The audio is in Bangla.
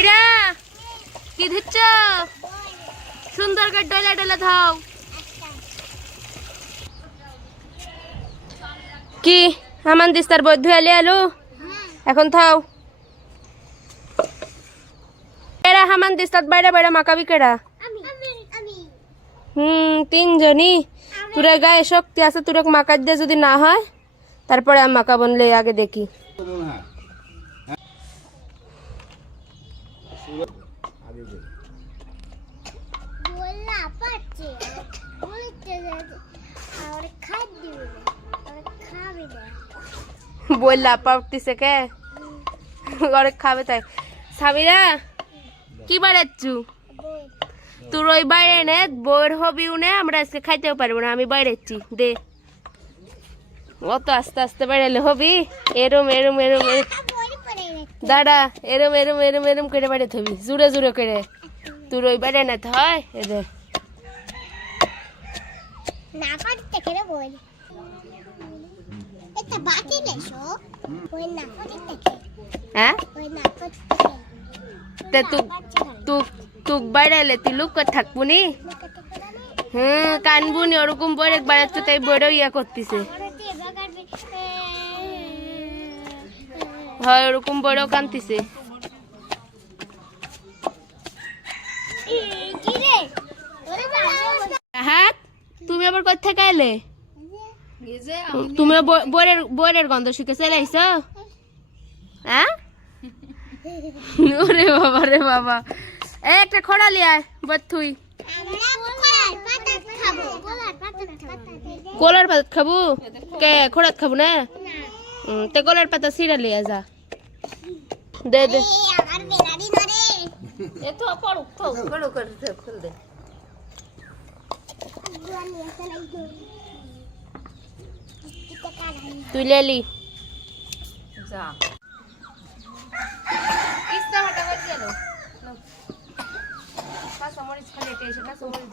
সামিরা কি দিচ্ছ সুন্দর করে ডলে ডলে থাও কি? হামান দিস তার বৈধ আলি আলু? এখন থাও কেডা হামান দিস তার বাইরে বাইরে মাকাবি কেডা হুম, তিনজনই। তোরা গায়ে শক্তি আছে তোরা মাকার দিয়ে যদি না হয়, তারপরে আমি মাকা বনলে আগে দেখি। খাবে না তাই কি তোর ওই বাইরে নে বইয়ের হবি উনে আমরা খাইতেও পারব না আমি বাইরে যাচ্ছি দে অত আস্তে আস্তে বাইরে হবি এরম এরম এরম এরম দাদা এরম এরম এরম এরম করে বাইরে থবি। জুড়ে জুড়ে করে। তোর ওই না হয় এদের না পারতে এটা লেছো না হ্যাঁ? না পারতে তা তুক তুক তুক বাইরে তুই লুক থাকব নি? হুম কানবু নি ওরকম বই একবার একটু তাই বইটাও ইয়া করতেছে। হয় ওরকম বইটাও কানতিছে। হাত, তুমি আবার কোথা থেকে এলে? তুমি বইয়ের বইয়ের গন্ধ শুকে চলে আইছো হ্যাঁ? ওরে বাবা রে বাবা। এ একটা খড়া লিয়া বথুই কলার পাতা খাব? কে, খড়াত খাব না? তে গোলার পাতা ছিঁড়া লিয়ে যা। দে দে। আমার বেড়ানি ধরে। এ তো পড়ুক তো পড়ুক খুল দে। তুই লেলি যা। ইস্তা হাটা করে গেল কাঁচা মরিচ খালি এসে কাঁচা মরিচ